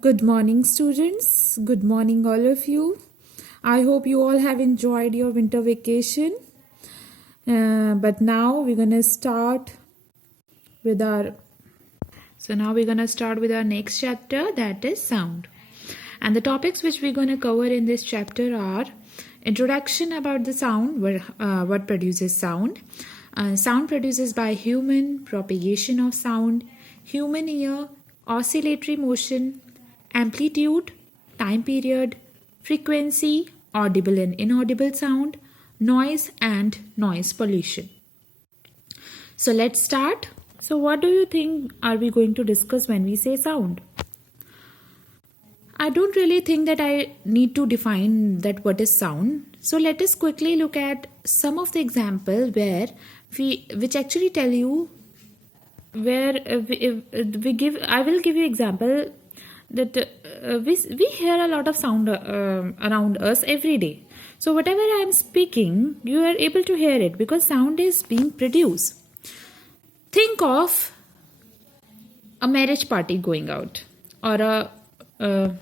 Good morning, students. Good morning, all of you. I hope you all have enjoyed your winter vacation. But now we're gonna start with our. So now we're gonna start with our next chapter, that is sound. And the topics which we're gonna cover in this chapter are introduction about the sound, what produces sound, sound produces by human, propagation of sound, human ear, oscillatory motion, amplitude, time period, frequency, audible and inaudible sound, noise and noise pollution. So let's start. So what do you think are we going to discuss when we say sound? I don't really think that I need to define that what is sound. So let us quickly look at some of the examples which actually tell you where we give. I will give you example that we hear a lot of sound around us every day. So whatever I am speaking, you are able to hear it because sound is being produced. Think of a marriage party going out or a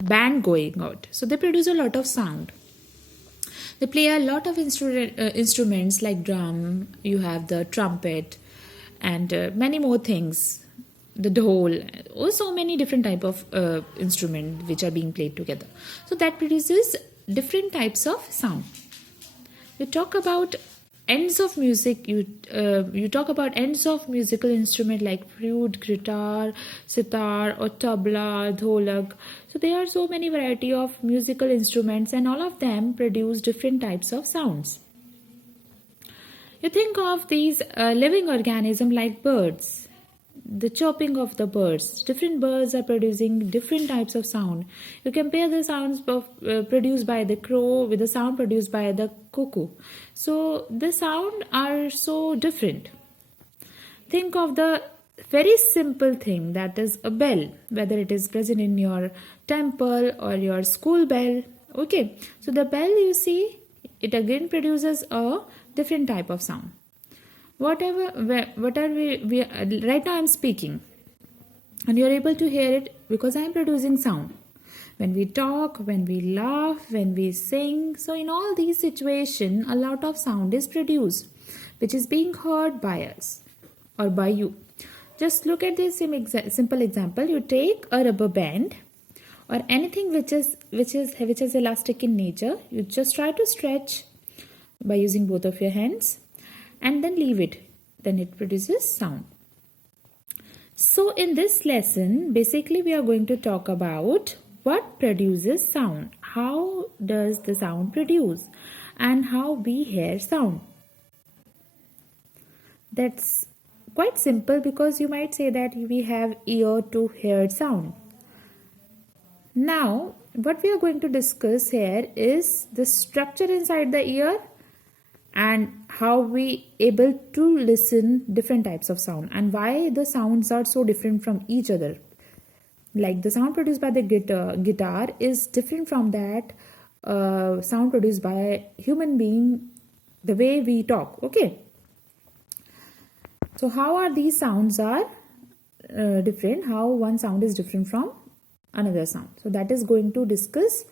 band going out. So they produce a lot of sound. They play a lot of instruments like drum, you have the trumpet, and many more things, the dhol, so many different type of instrument which are being played together. So that produces different types of sound. We talk about ends of music. You talk about ends of musical instrument like flute, guitar, sitar, or tabla, dholak. So there are so many variety of musical instruments, and all of them produce different types of sounds. You think of these living organisms like birds. The chirping of the birds. Different birds are producing different types of sound. You compare the sounds produced by the crow with the sound produced by the cuckoo. So the sound are so different. Think of the very simple thing that is a bell, whether it is present in your temple or your school bell. Okay, so the bell, you see, it again produces a different type of sound. What are we right now I'm speaking and you're able to hear it because I'm producing sound. When we talk, when we laugh, when we sing, so in all these situations a lot of sound is produced which is being heard by us or by you. Just look at this simple example. You take a rubber band or anything which is elastic in nature. You just try to stretch by using both of your hands and then leave it. Then it produces sound. So in this lesson, basically we are going to talk about what produces sound. How does the sound produce and how we hear sound. That's quite simple because you might say that we have ear to hear sound. Now, what we are going to discuss here is the structure inside the ear and how we able to listen different types of sound and why the sounds are so different from each other. Like the sound produced by the guitar is different from that sound produced by human being, the way we talk. Okay, so how are these sounds are different, how one sound is different from another sound. So that is going to discuss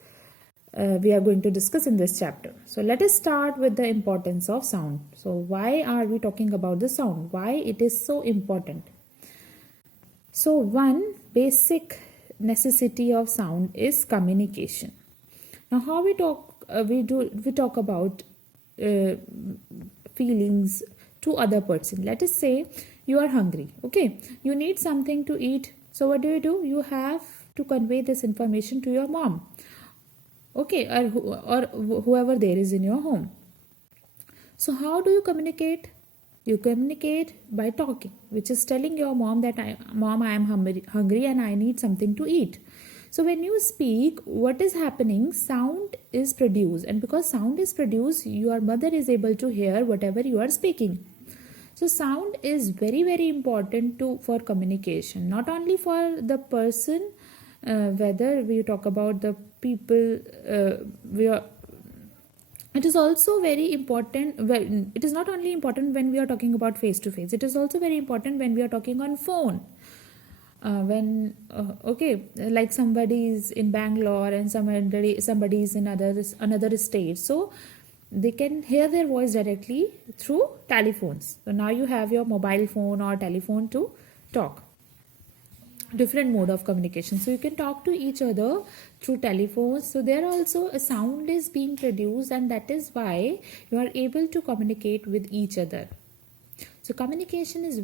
we are going to discuss in this chapter. So let us start with the importance of sound. So why are we talking about the sound? Why it is so important? So one basic necessity of sound is communication. Now how we talk we talk about feelings to other person. Let us say you are hungry. Okay, you need something to eat. So what do? You have to convey this information to your mom. Okay, or whoever there is in your home. So how do you communicate? You communicate by talking, which is telling your mom that Mom, I am hungry and I need something to eat. So when you speak, what is happening? Sound is produced, and because sound is produced, your mother is able to hear whatever you are speaking. So sound is very, very important for communication, not only for the person, whether we talk about the people, it is also very important. Well, it is not only important when we are talking about face to face. It is also very important when we are talking on phone. when okay, like somebody is in Bangalore and somebody is in another state, so they can hear their voice directly through telephones. So now you have your mobile phone or telephone to talk. Different mode of communication, so you can talk to each other through telephones. So there also a sound is being produced, and that is why you are able to communicate with each other. So communication is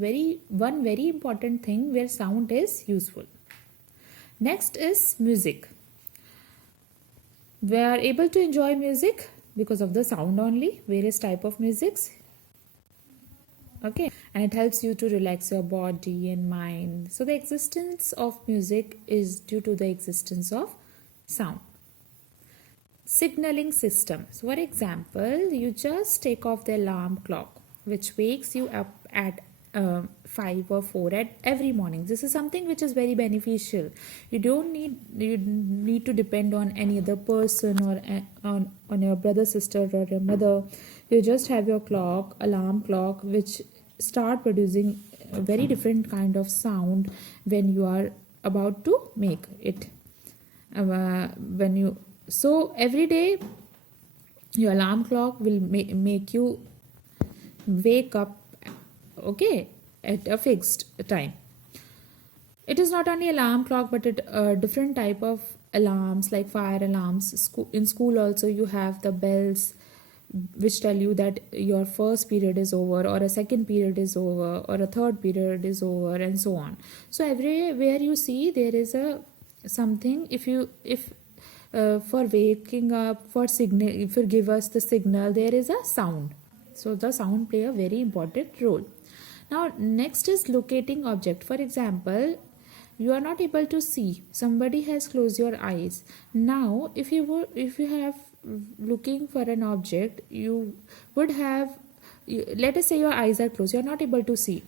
one very important thing where sound is useful. Next is music. We are able to enjoy music because of the sound only, various type of musics. Okay, and it helps you to relax your body and mind. So the existence of music is due to the existence of sound. Signaling systems. For example, you just take off the alarm clock which wakes you up at 5 or 4 at every morning. This is something which is very beneficial. You need to depend on any other person or on your brother, sister, or your mother. You just have your alarm clock, which start producing a very different kind of sound when you are about to make it. So every day your alarm clock will make you wake up, okay, at a fixed time. It is not only alarm clock, but different type of alarms like fire alarms. In school also you have the bells which tell you that your first period is over, or a second period is over, or a third period is over, and so on. So everywhere you see there is a something. If for waking up, for give us the signal, there is a sound. So the sound play a very important role. Now next is locating object. For example, you are not able to see, somebody has closed your eyes. Now if you have looking for an object, you would have, let us say your eyes are closed, you are not able to see.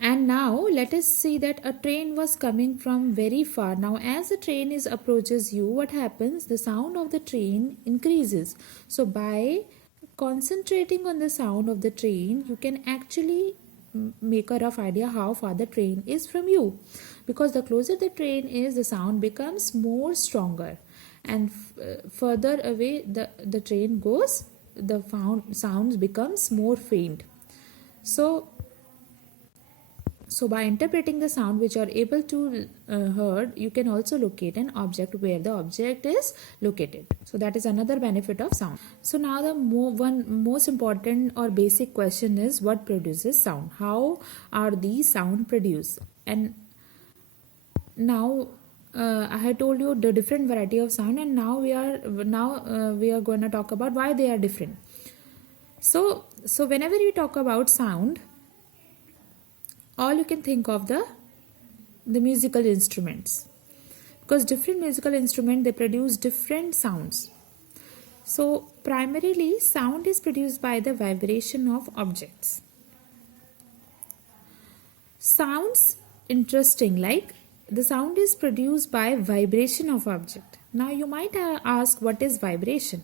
And now let us see that a train was coming from very far. Now as the train approaches you, what happens? The sound of the train increases. So by concentrating on the sound of the train, you can actually make a rough idea how far the train is from you, because the closer the train is, the sound becomes more stronger, and further away the train goes, the sounds becomes more faint. So by interpreting the sound which you are able to heard, you can also locate an object where the object is located. So that is another benefit of sound. So now the one most important or basic question is, what produces sound? How are these sound produced? And now I had told you the different variety of sound, and now we are going to talk about why they are different. So whenever you talk about sound, all you can think of the musical instruments, because different musical instruments, they produce different sounds. So primarily sound is produced by the vibration of objects. Sounds interesting, like the sound is produced by vibration of object. Now you might ask, what is vibration?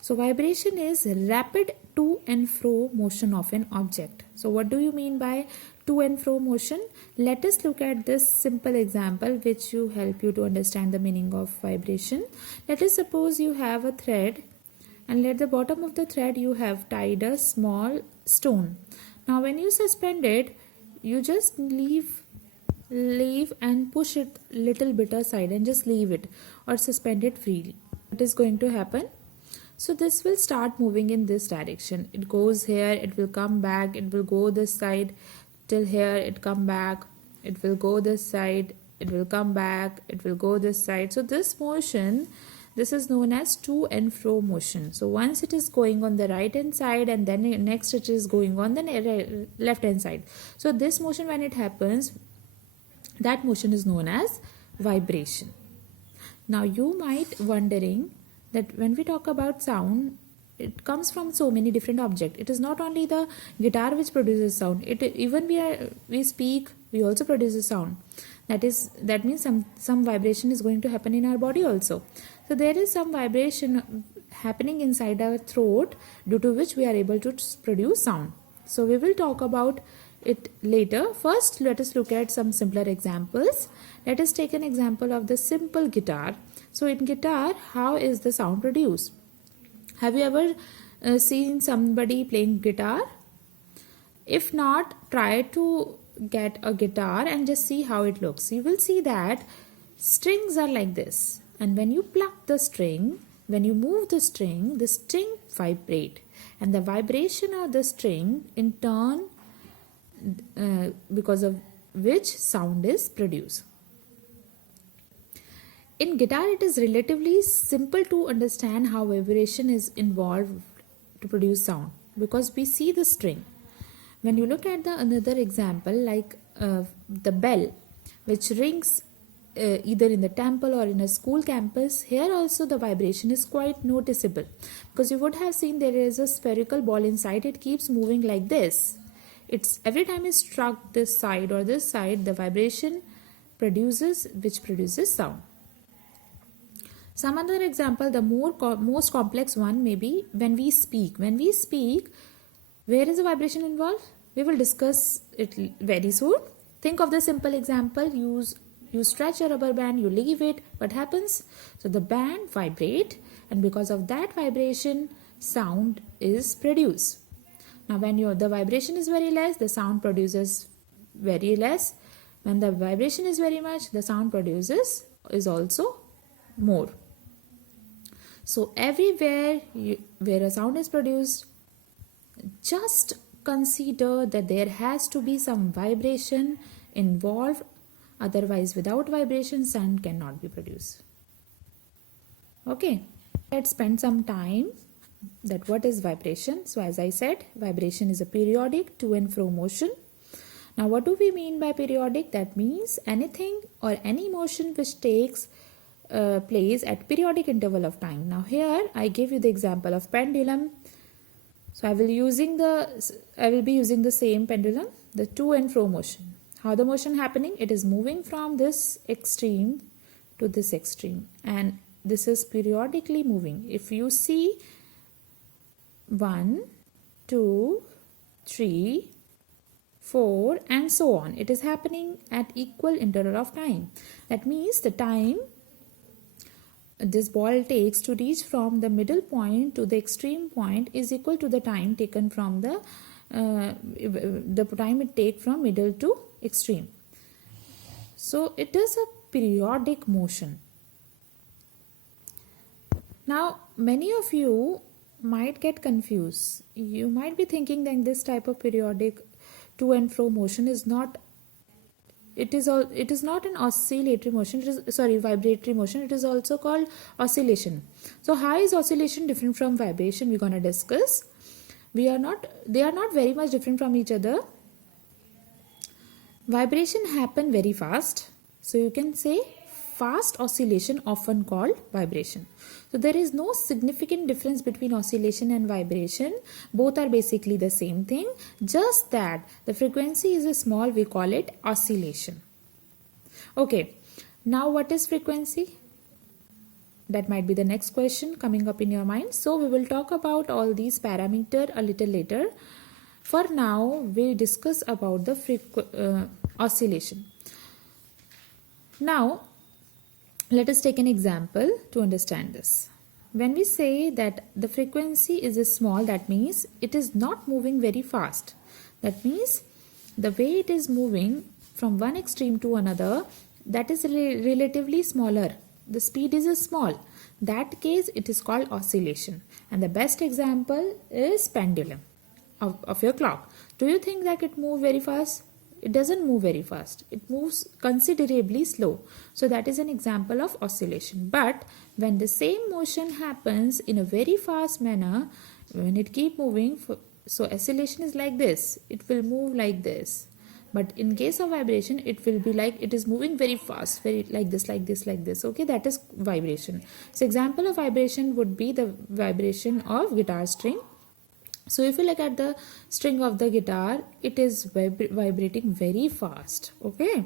So vibration is rapid to and fro motion of an object. So what do you mean by to and fro motion? Let us look at this simple example which will help you to understand the meaning of vibration. Let us suppose you have a thread, and at the bottom of the thread you have tied a small stone. Now when you suspend it, you just leave and push it little bit aside and just leave it or suspend it freely. What is going to happen? So this will start moving in this direction. It goes here, it will come back, it will go this side till here, it come back, it will go this side, it will come back, it will go this side. So this motion, this is known as to and fro motion. So once it is going on the right hand side, and then next it is going on the left hand side. So this motion, when it happens, that motion is known as vibration. Now you might wondering that when we talk about sound, it comes from so many different objects. It is not only the guitar which produces sound. Even we speak, we also produce a sound. That means some vibration is going to happen in our body also. So there is some vibration happening inside our throat, due to which we are able to produce sound. So we will talk about it later. First, let us look at some simpler examples. Let us take an example of the simple guitar. So in guitar, how is the sound produced? Have you ever seen somebody playing guitar? If not, try to get a guitar and just see how it looks. You will see that strings are like this, and when you pluck the string, when you move the string vibrate, and the vibration of the string in turn because of which sound is produced. In guitar, it is relatively simple to understand how vibration is involved to produce sound, because we see the string. When you look at the another example, like the bell which rings either in the temple or in a school campus, here also the vibration is quite noticeable, because you would have seen there is a spherical ball inside. It keeps moving like this. It's every time it's struck this side or this side, the vibration produces sound. Some other example, the most complex one may be when we speak. When we speak, where is the vibration involved? We will discuss it very soon. Think of the simple example. You stretch a rubber band, you leave it. What happens? So the band vibrate, and because of that vibration, sound is produced. Now when the vibration is very less, the sound produces very less. When the vibration is very much, the sound produces is also more. So everywhere where a sound is produced, just consider that there has to be some vibration involved. Otherwise, without vibration, sound cannot be produced. Okay, let's spend some time that what is vibration. So as I said, vibration is a periodic to and fro motion. Now what do we mean by periodic? That means anything or any motion which takes place at periodic interval of time. Now here I give you the example of pendulum. So I will be using the same pendulum, the to and fro motion. How the motion happening? It is moving from this extreme to this extreme, and this is periodically moving. If you see 1, 2, 3, 4 and so on, it is happening at equal interval of time. That means the time this ball takes to reach from the middle point to the extreme point is equal to the time taken from the time it takes from middle to extreme. So it is a periodic motion. Now many of you might get confused. You might be thinking that this type of periodic to and fro motion is not an oscillatory motion. Vibratory motion. It is also called oscillation. So how is oscillation different from vibration? We're going to discuss. They are not very much different from each other. Vibration happen very fast. So you can say fast oscillation, often called vibration. So there is no significant difference between oscillation and vibration. Both are basically the same thing. Just that the frequency is small, we call it oscillation. Okay. Now what is frequency? That might be the next question coming up in your mind. So we will talk about all these parameters a little later. For now, we'll discuss about the oscillation. Now, let us take an example to understand this. When we say that the frequency is small, that means it is not moving very fast. That means the way it is moving from one extreme to another, that is relatively smaller. The speed is small. That case, it is called oscillation. And the best example is pendulum of your clock. Do you think that it moves very fast? It doesn't move very fast. It moves considerably slow. So that is an example of oscillation. But when the same motion happens in a very fast manner, when it keep moving, so oscillation is like this. It will move like this. But in case of vibration, it will be like it is moving very fast, very like this, like this, like this. Okay, that is vibration. So example of vibration would be the vibration of guitar string. So if you look at the string of the guitar, it is vibrating very fast. Okay,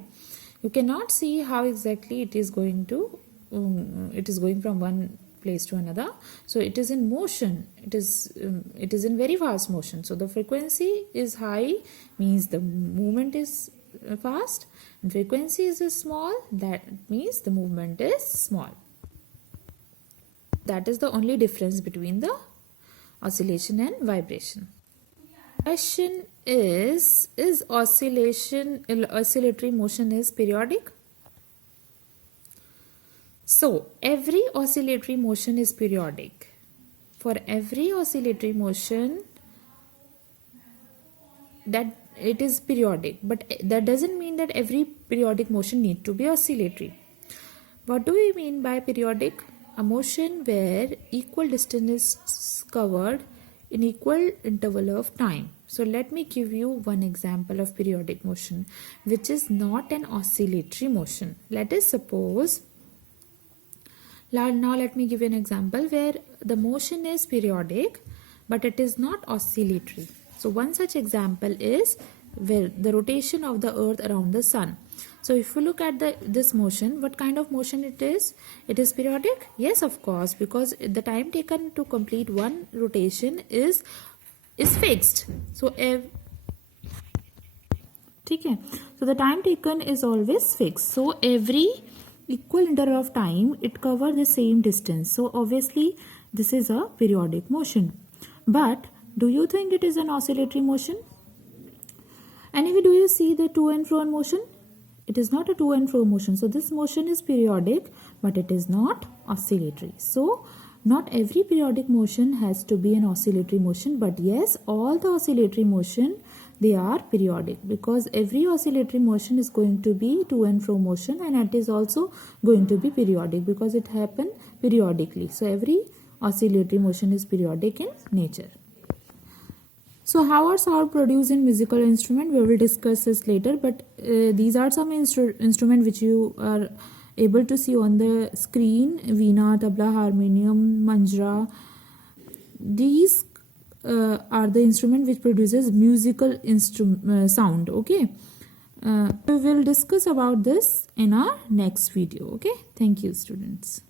you cannot see how exactly it is going from one place to another. So it is in motion. It is in very fast motion. So the frequency is high, means the movement is fast, and frequency is small, that means the movement is small. That is the only difference between the oscillation and vibration. Question is oscillatory motion is periodic? So every oscillatory motion is periodic. For every oscillatory motion, that it is periodic, but that doesn't mean that every periodic motion need to be oscillatory. What do we mean by periodic? A motion where equal distance is covered in equal interval of time. So let me give you one example of periodic motion which is not an oscillatory motion. Let us suppose, now let me give you an example where the motion is periodic but it is not oscillatory. So one such example is where the rotation of the earth around the sun. So if you look at this motion, what kind of motion it is? It is periodic? Yes, of course, because the time taken to complete one rotation is fixed. So the time taken is always fixed. So every equal interval of time it covers the same distance. So obviously this is a periodic motion. But do you think it is an oscillatory motion? Anyway, do you see the to and fro motion? It is not a to and fro motion. So this motion is periodic, but it is not oscillatory. So not every periodic motion has to be an oscillatory motion, but yes, all the oscillatory motion, they are periodic, because every oscillatory motion is going to be to and fro motion, and it is also going to be periodic because it happens periodically. So every oscillatory motion is periodic in nature. So how are sound produced in musical instrument? We will discuss this later, but these are some instrument which you are able to see on the screen: veena, tabla, harmonium, manjra. These are the instrument which produces musical sound. Okay, we will discuss about this in our next video. Okay, thank you, students.